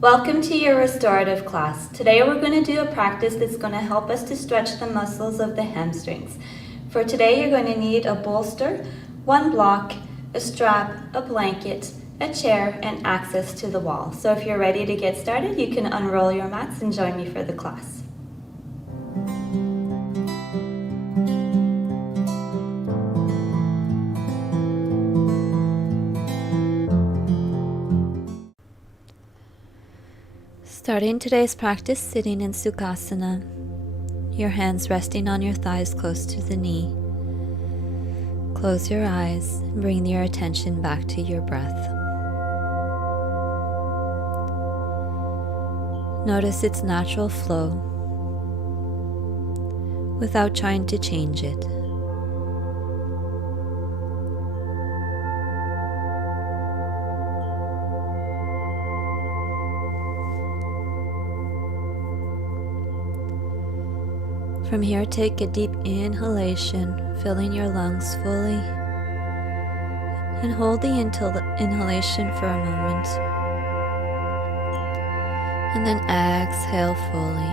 Welcome to your restorative class. Today we're going to do a practice that's going to help us to stretch the muscles of the hamstrings. For today you're going to need a bolster, one block, a strap, a blanket, a chair, and access to the wall. So if you're ready to get started, you can unroll your mats and join me for the class. Starting today's practice sitting in Sukhasana, your hands resting on your thighs close to the knee. Close your eyes and bring your attention back to your breath. Notice its natural flow without trying to change it. From here, take a deep inhalation, filling your lungs fully, and hold the inhalation for a moment. And then exhale fully,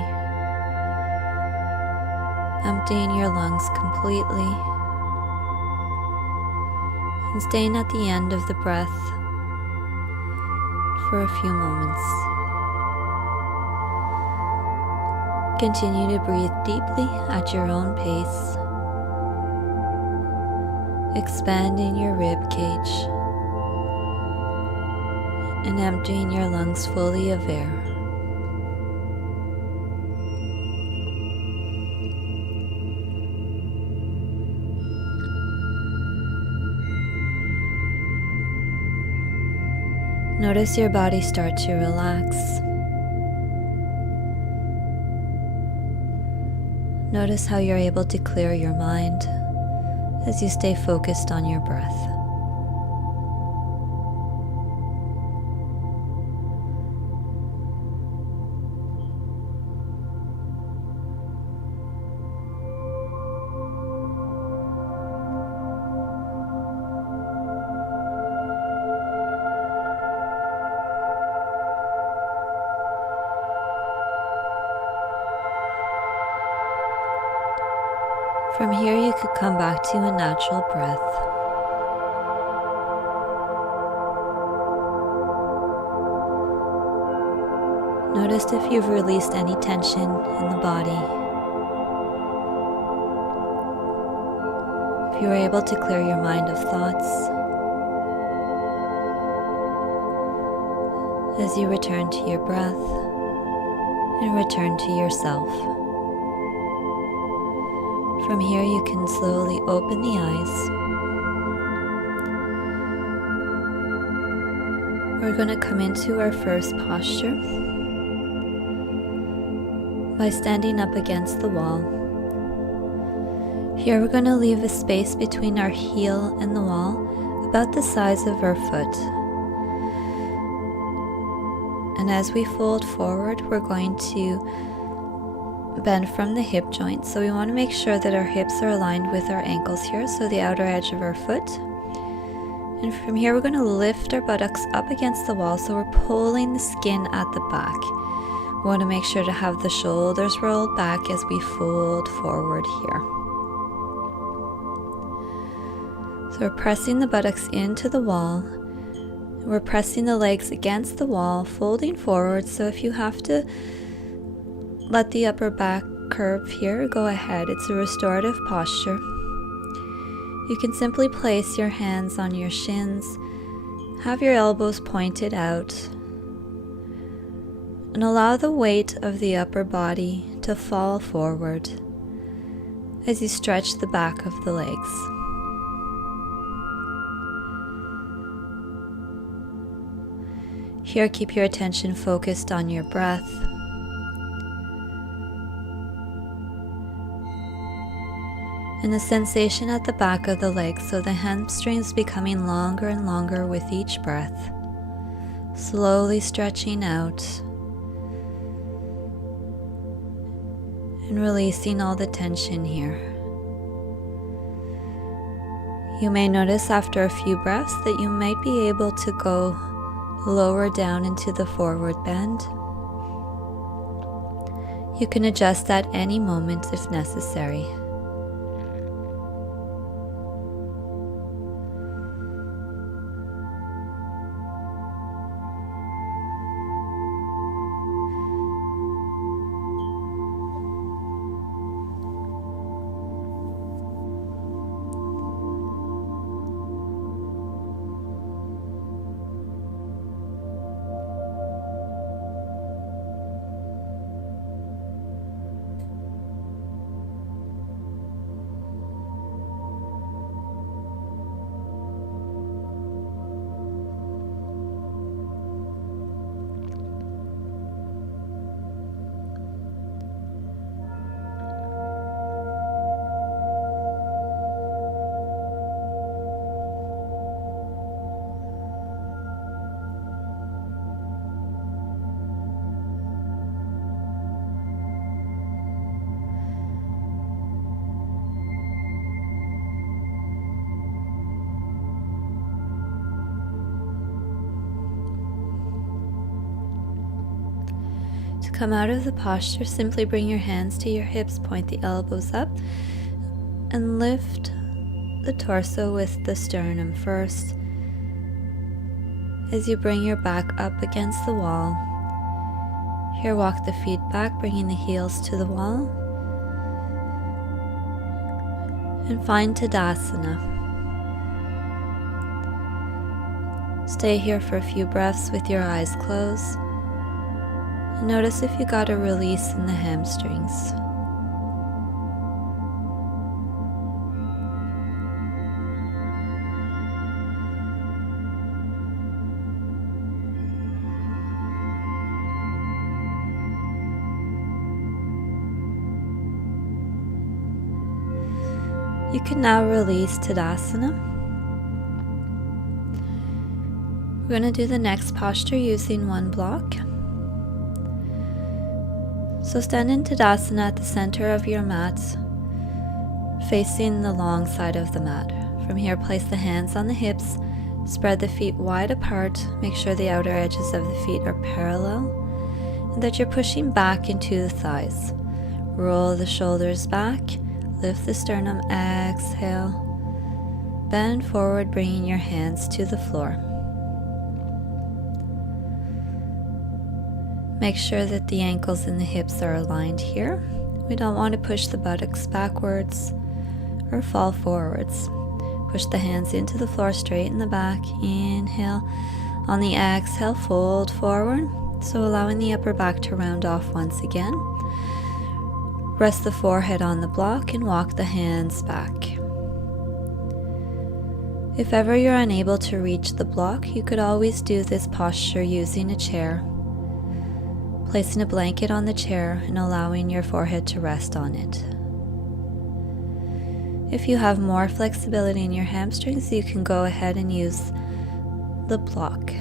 emptying your lungs completely, and staying at the end of the breath for a few moments. Continue to breathe deeply at your own pace, expanding your rib cage and emptying your lungs fully of air. Notice your body start to relax. Notice how you're able to clear your mind as you stay focused on your breath. From here, you could come back to a natural breath. Notice if you've released any tension in the body. If you are able to clear your mind of thoughts as you return to your breath and return to yourself. From here, you can slowly open the eyes. We're going to come into our first posture by standing up against the wall. Here, we're going to leave a space between our heel and the wall, about the size of our foot. And as we fold forward, we're going to bend from the hip joint, so we want to make sure that our hips are aligned with our ankles here, so the outer edge of our foot. And from here we're going to lift our buttocks up against the wall, so we're pulling the skin at the back. We want to make sure to have the shoulders rolled back as we fold forward here. So we're pressing the buttocks into the wall. We're pressing the legs against the wall, folding forward, so if you have to let the upper back curve here, go ahead. It's a restorative posture. You can simply place your hands on your shins, have your elbows pointed out, and allow the weight of the upper body to fall forward as you stretch the back of the legs. Here, keep your attention focused on your breath. And the sensation at the back of the legs, so the hamstrings becoming longer and longer with each breath, slowly stretching out and releasing all the tension here. You may notice after a few breaths that you might be able to go lower down into the forward bend. You can adjust at any moment if necessary. To come out of the posture, simply bring your hands to your hips, point the elbows up, and lift the torso with the sternum first. As you bring your back up against the wall, here walk the feet back, bringing the heels to the wall, and find Tadasana. Stay here for a few breaths with your eyes closed. And notice if you got a release in the hamstrings. You can now release Tadasana. We're going to do the next posture using one block. So stand in Tadasana at the center of your mat, facing the long side of the mat. From here, place the hands on the hips, spread the feet wide apart, make sure the outer edges of the feet are parallel, and that you're pushing back into the thighs. Roll the shoulders back, lift the sternum, exhale, bend forward, bringing your hands to the floor. Make sure that the ankles and the hips are aligned here. We don't want to push the buttocks backwards or fall forwards. Push the hands into the floor, straighten the back. Inhale. On the exhale, fold forward. So allowing the upper back to round off once again. Rest the forehead on the block and walk the hands back. If ever you're unable to reach the block, you could always do this posture using a chair. Placing a blanket on the chair and allowing your forehead to rest on it. If you have more flexibility in your hamstrings, you can go ahead and use the block.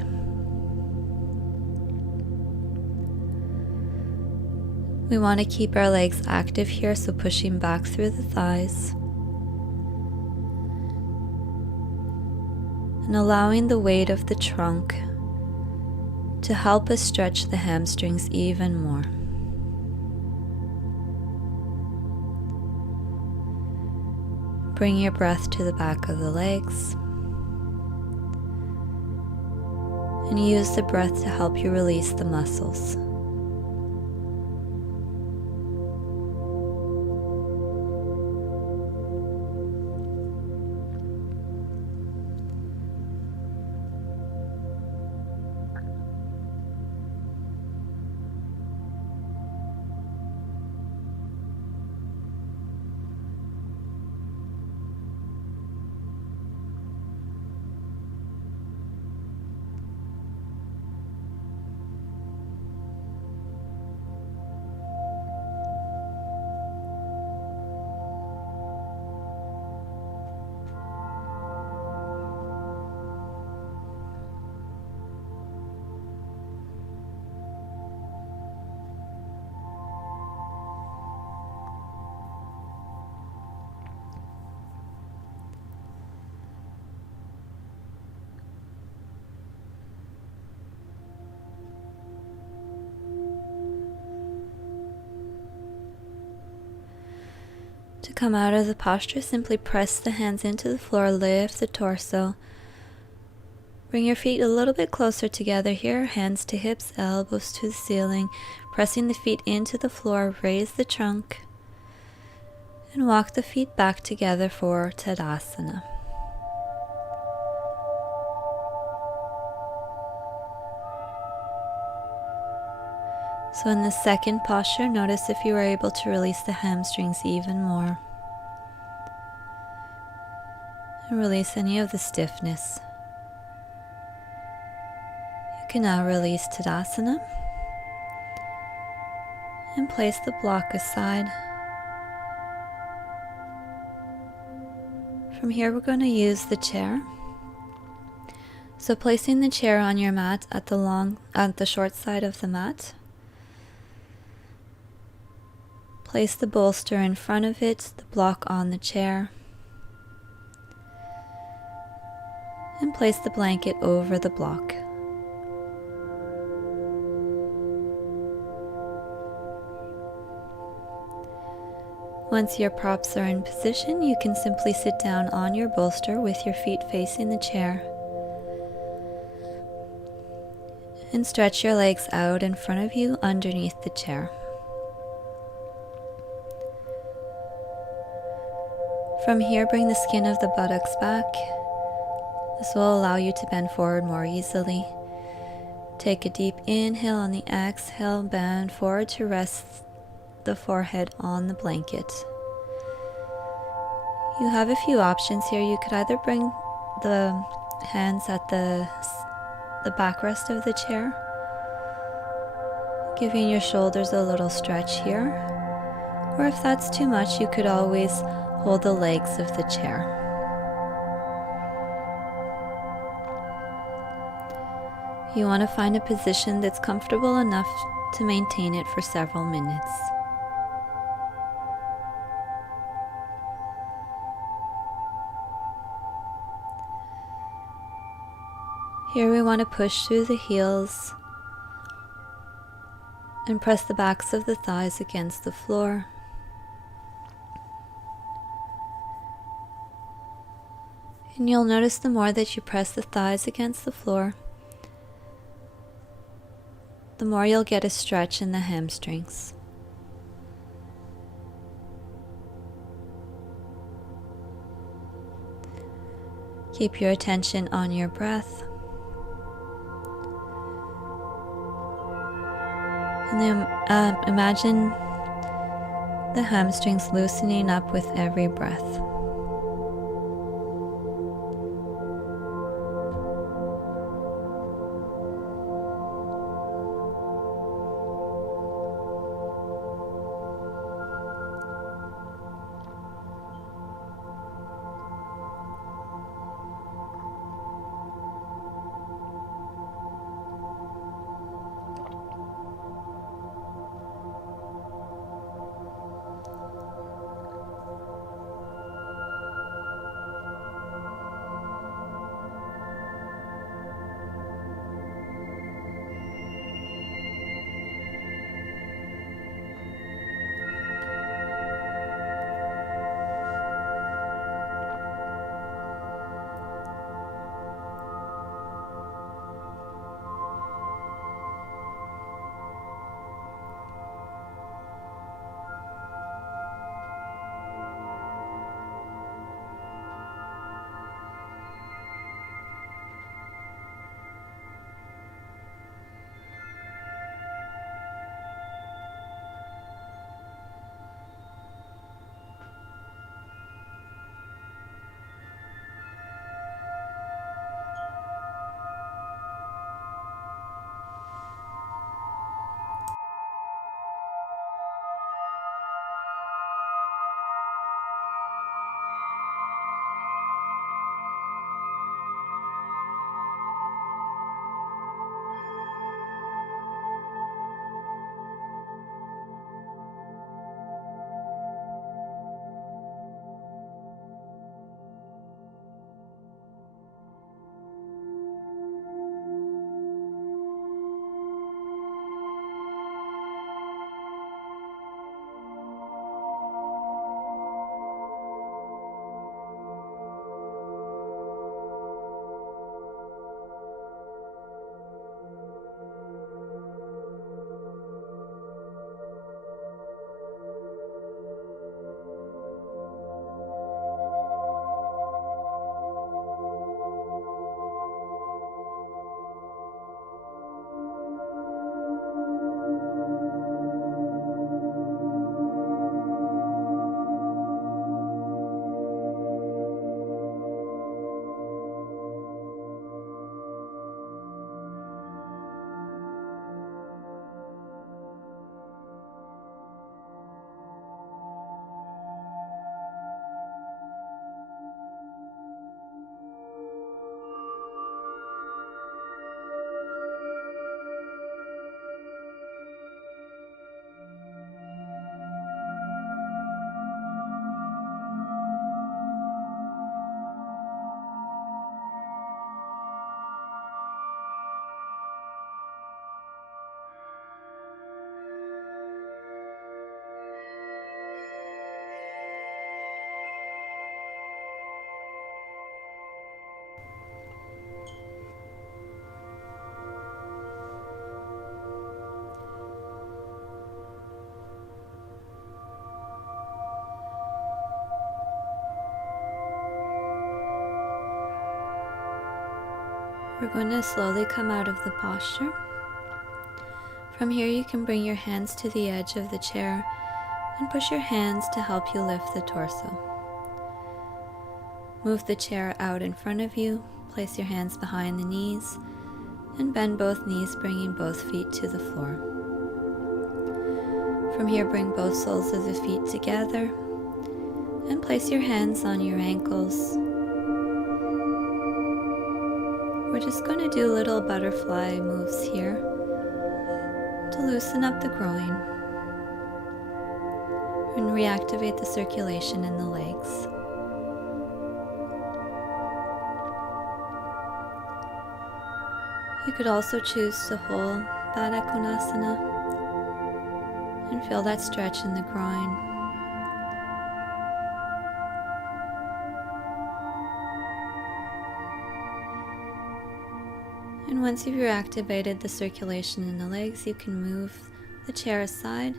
We want to keep our legs active here, so pushing back through the thighs. And allowing the weight of the trunk to help us stretch the hamstrings even more. Bring your breath to the back of the legs and use the breath to help you release the muscles. To come out of the posture, simply press the hands into the floor, lift the torso. Bring your feet a little bit closer together here, hands to hips, elbows to the ceiling, pressing the feet into the floor, raise the trunk, and walk the feet back together for Tadasana. So in the second posture, notice if you are able to release the hamstrings even more. And release any of the stiffness. You can now release Tadasana and place the block aside. From here, we're going to use the chair. So placing the chair on your mat at the short side of the mat. Place the bolster in front of it, the block on the chair. And place the blanket over the block. Once your props are in position, you can simply sit down on your bolster with your feet facing the chair. And stretch your legs out in front of you underneath the chair. From here, bring the skin of the buttocks back. This will allow you to bend forward more easily. Take a deep inhale. On the exhale, bend forward to rest the forehead on the blanket. You have a few options here. You could either bring the hands at the backrest of the chair, giving your shoulders a little stretch here. Or if that's too much, you could always hold the legs of the chair. You want to find a position that's comfortable enough to maintain it for several minutes. Here we want to push through the heels and press the backs of the thighs against the floor. And you'll notice the more that you press the thighs against the floor, the more you'll get a stretch in the hamstrings. Keep your attention on your breath. And then imagine the hamstrings loosening up with every breath. We're going to slowly come out of the posture. From here, you can bring your hands to the edge of the chair and push your hands to help you lift the torso. Move the chair out in front of you, place your hands behind the knees, and bend both knees, bringing both feet to the floor. From here, bring both soles of the feet together and place your hands on your ankles. We're just going to do little butterfly moves here to loosen up the groin and reactivate the circulation in the legs. You could also choose to hold Baddha Konasana and feel that stretch in the groin. And once you've reactivated the circulation in the legs, you can move the chair aside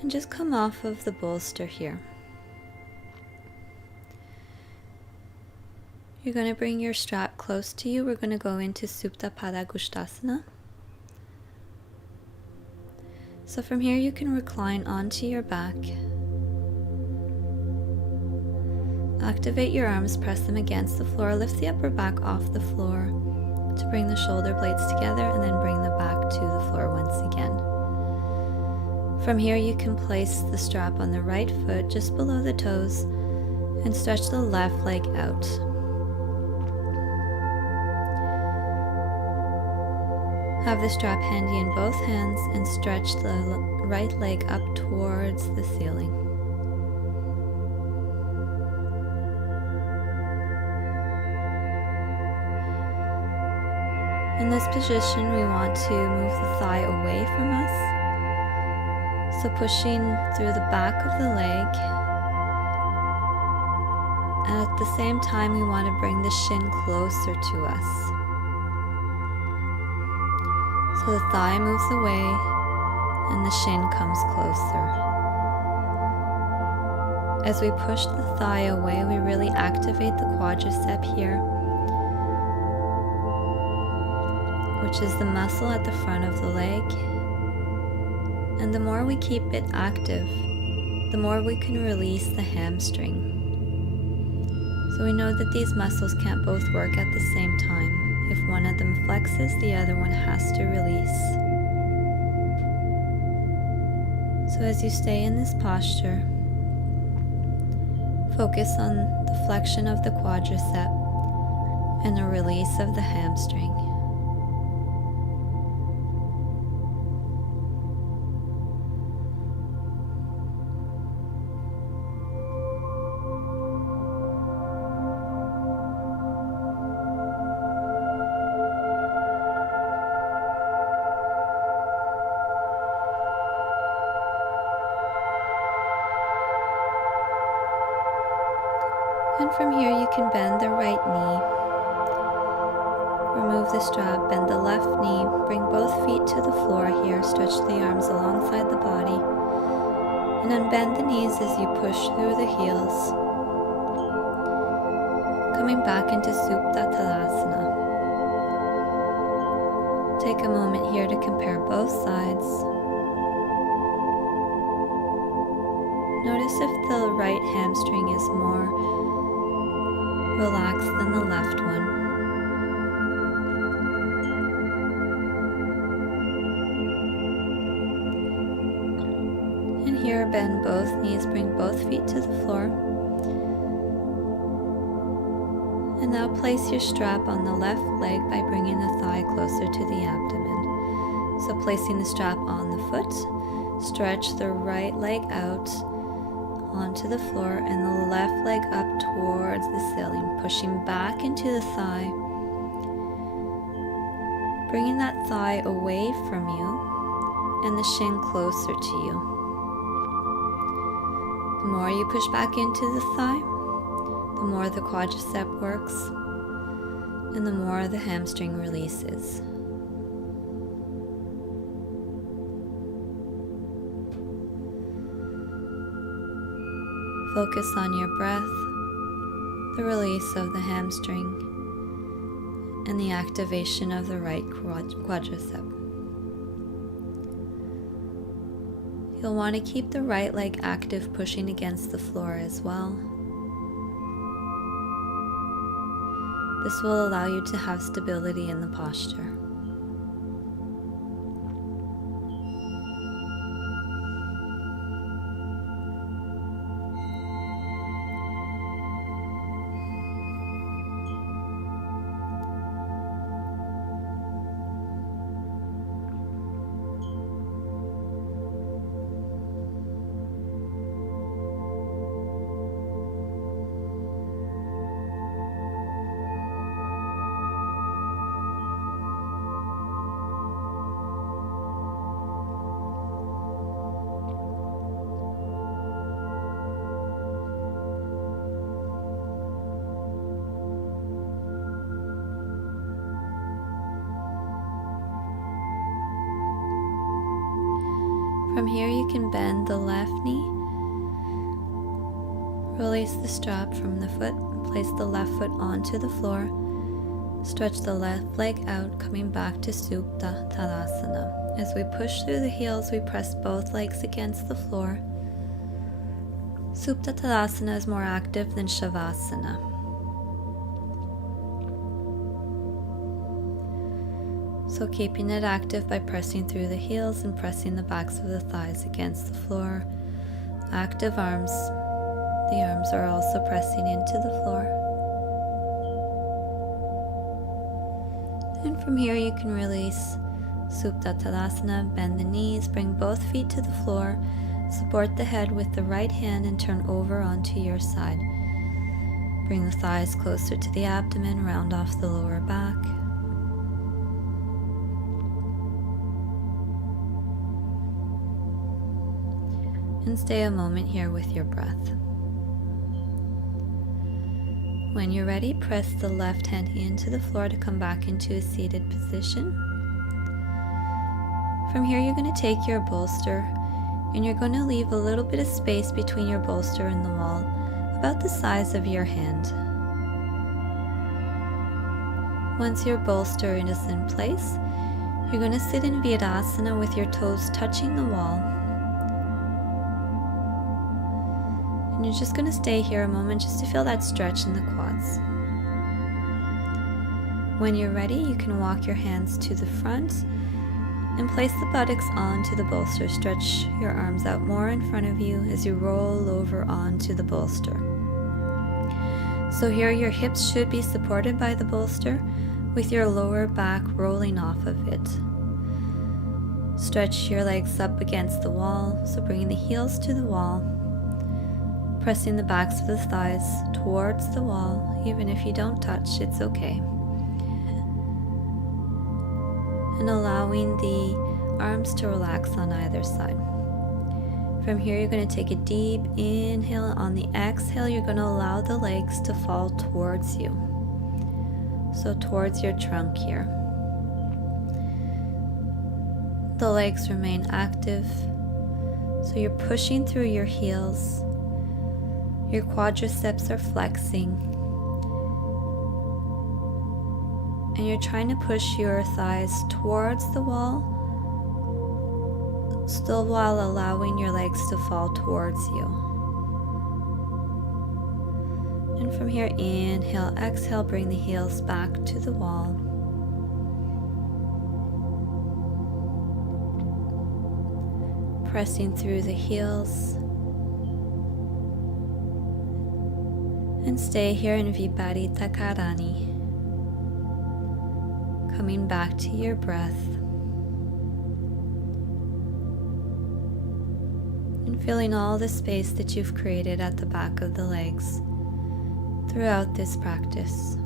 and just come off of the bolster here. You're going to bring your strap close to you. We're going to go into Supta Pada Gustasana. So from here you can recline onto your back. Activate your arms, press them against the floor, lift the upper back off the floor to bring the shoulder blades together, and then bring the back to the floor once again. From here you can place the strap on the right foot just below the toes and stretch the left leg out. Have the strap handy in both hands and stretch the right leg up towards the ceiling. In this position, we want to move the thigh away from us. So pushing through the back of the leg. And at the same time, we want to bring the shin closer to us. So the thigh moves away and the shin comes closer. As we push the thigh away, we really activate the quadricep here, which is the muscle at the front of the leg. And the more we keep it active, the more we can release the hamstring. So we know that these muscles can't both work at the same time. If one of them flexes, the other one has to release. So as you stay in this posture, focus on the flexion of the quadricep and the release of the hamstring. And from here you can bend the right knee, remove the strap, bend the left knee, bring both feet to the floor here, stretch the arms alongside the body, and unbend the knees as you push through the heels. Coming back into Supta Tadasana. Take a moment here to compare both sides. Notice if the right hamstring is more relaxed than the left one. And here, bend both knees, bring both feet to the floor. And now place your strap on the left leg by bringing the thigh closer to the abdomen. So placing the strap on the foot, stretch the right leg out onto the floor and the left leg up towards the ceiling, pushing back into the thigh, bringing that thigh away from you and the shin closer to you. The more you push back into the thigh, the more the quadricep works and the more the hamstring releases. Focus on your breath, the release of the hamstring, and the activation of the right quadricep. You'll want to keep the right leg active, pushing against the floor as well. This will allow you to have stability in the posture. From here you can bend the left knee, release the strap from the foot, place the left foot onto the floor, stretch the left leg out, coming back to Supta Tadasana. As we push through the heels, we press both legs against the floor. Supta Tadasana is more active than Shavasana. So keeping it active by pressing through the heels and pressing the backs of the thighs against the floor. Active arms. The arms are also pressing into the floor. And from here you can release Supta Tadasana, bend the knees, bring both feet to the floor, support the head with the right hand and turn over onto your side. Bring the thighs closer to the abdomen, round off the lower back. And stay a moment here with your breath. When you're ready, press the left hand into the floor to come back into a seated position. From here, you're going to take your bolster and you're going to leave a little bit of space between your bolster and the wall, about the size of your hand. Once your bolster is in place, you're going to sit in Virasana with your toes touching the wall. And you're just going to stay here a moment just to feel that stretch in the quads. When you're ready, you can walk your hands to the front and place the buttocks onto the bolster. Stretch your arms out more in front of you as you roll over onto the bolster. So here your hips should be supported by the bolster with your lower back rolling off of it. Stretch your legs up against the wall, so bringing the heels to the wall. Pressing the backs of the thighs towards the wall. Even if you don't touch, it's okay. And allowing the arms to relax on either side. From here, you're going to take a deep inhale. On the exhale, you're going to allow the legs to fall towards you. So towards your trunk here. The legs remain active. So you're pushing through your heels. Your quadriceps are flexing. And you're trying to push your thighs towards the wall, still while allowing your legs to fall towards you. And from here, inhale, exhale, bring the heels back to the wall. Pressing through the heels. And stay here in Viparita Karani. Coming back to your breath. And feeling all the space that you've created at the back of the legs throughout this practice.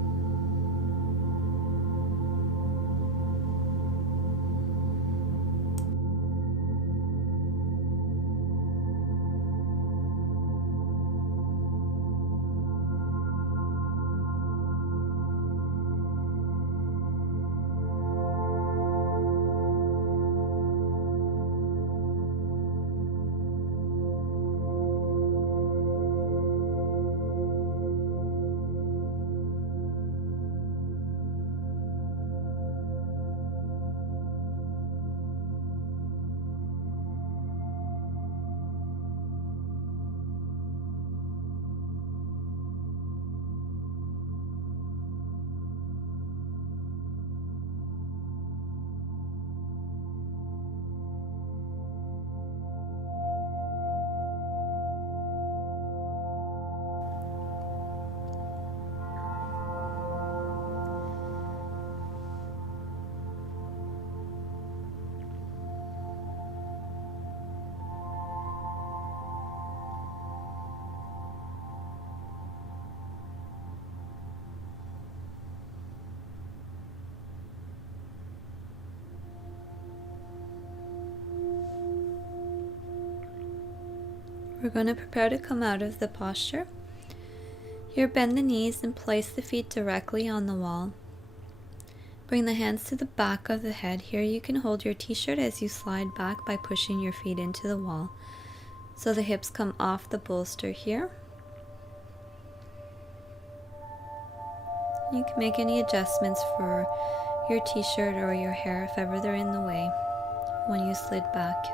We're going to prepare to come out of the posture. Here, bend the knees and place the feet directly on the wall. Bring the hands to the back of the head. Here you can hold your t-shirt as you slide back by pushing your feet into the wall. So the hips come off the bolster here. You can make any adjustments for your t-shirt or your hair if ever they're in the way when you slid back.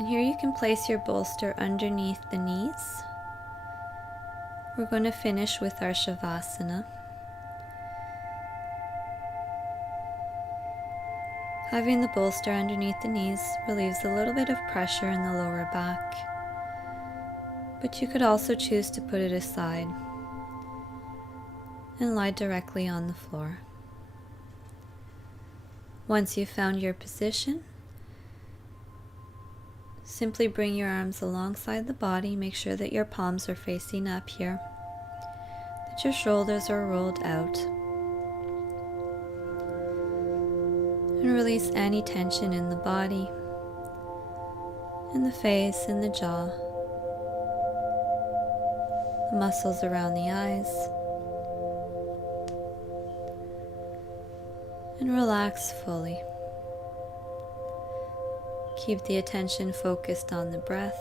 And here you can place your bolster underneath the knees. We're going to finish with our Shavasana. Having the bolster underneath the knees relieves a little bit of pressure in the lower back, but you could also choose to put it aside and lie directly on the floor. Once you've found your position, simply bring your arms alongside the body. Make sure that your palms are facing up here, that your shoulders are rolled out. And release any tension in the body, in the face, in the jaw, the muscles around the eyes. And relax fully. Keep the attention focused on the breath.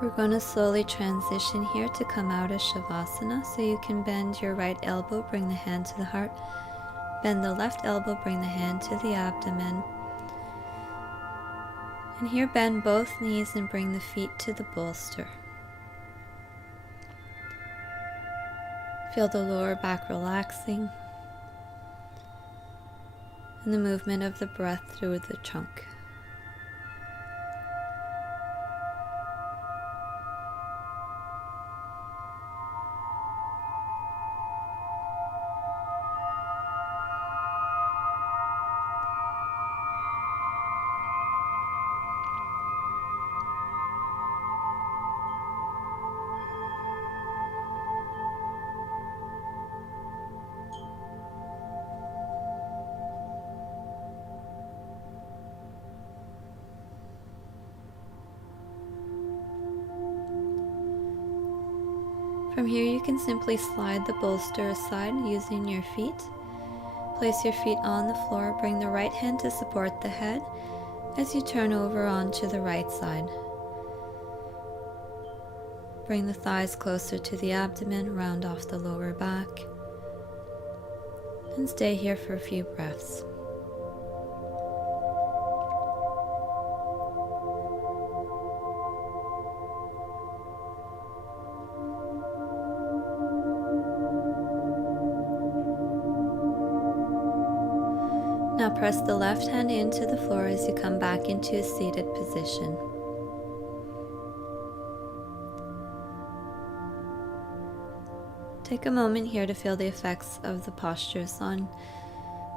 We're going to slowly transition here to come out of Shavasana. So you can bend your right elbow, bring the hand to the heart. Bend the left elbow, bring the hand to the abdomen. And here bend both knees and bring the feet to the bolster. Feel the lower back relaxing and the movement of the breath through the trunk. From here you can simply slide the bolster aside using your feet. Place your feet on the floor. Bring the right hand to support the head as you turn over onto the right side. Bring the thighs closer to the abdomen, round off the lower back, and stay here for a few breaths. Now press the left hand into the floor as you come back into a seated position. Take a moment here to feel the effects of the postures on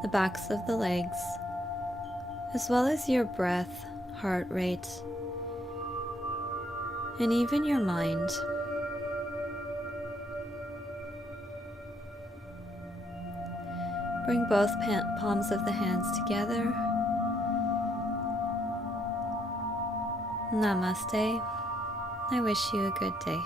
the backs of the legs, as well as your breath, heart rate, and even your mind. Bring both palms of the hands together. Namaste. I wish you a good day.